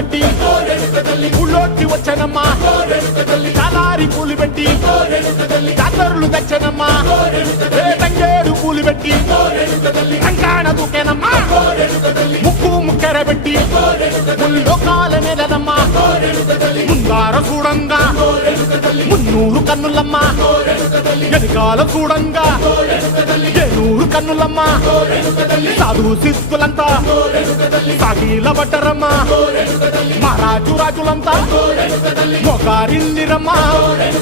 కట్టి ఊళ్ళోకి వచ్చనమ్మా చాలారి పూలు పెట్టి జాతరులు తెచ్చనమ్మా తంగేడు పూలు పెట్టి కంకాణ దూకేనమ్మా ముక్కు ముక్కెర పెట్టి ముల్లోకాల నెలనమ్మా ముందార చూడంగా మున్నూరు కన్నులమ్మా వెనకాల చూడంగా ఏనూరు కన్నులమ్మా సాధు శిస్తులంతా సాగిల పడ్డరమ్మా మహారాజు రాజులంతా మొగారిందిరమ్మా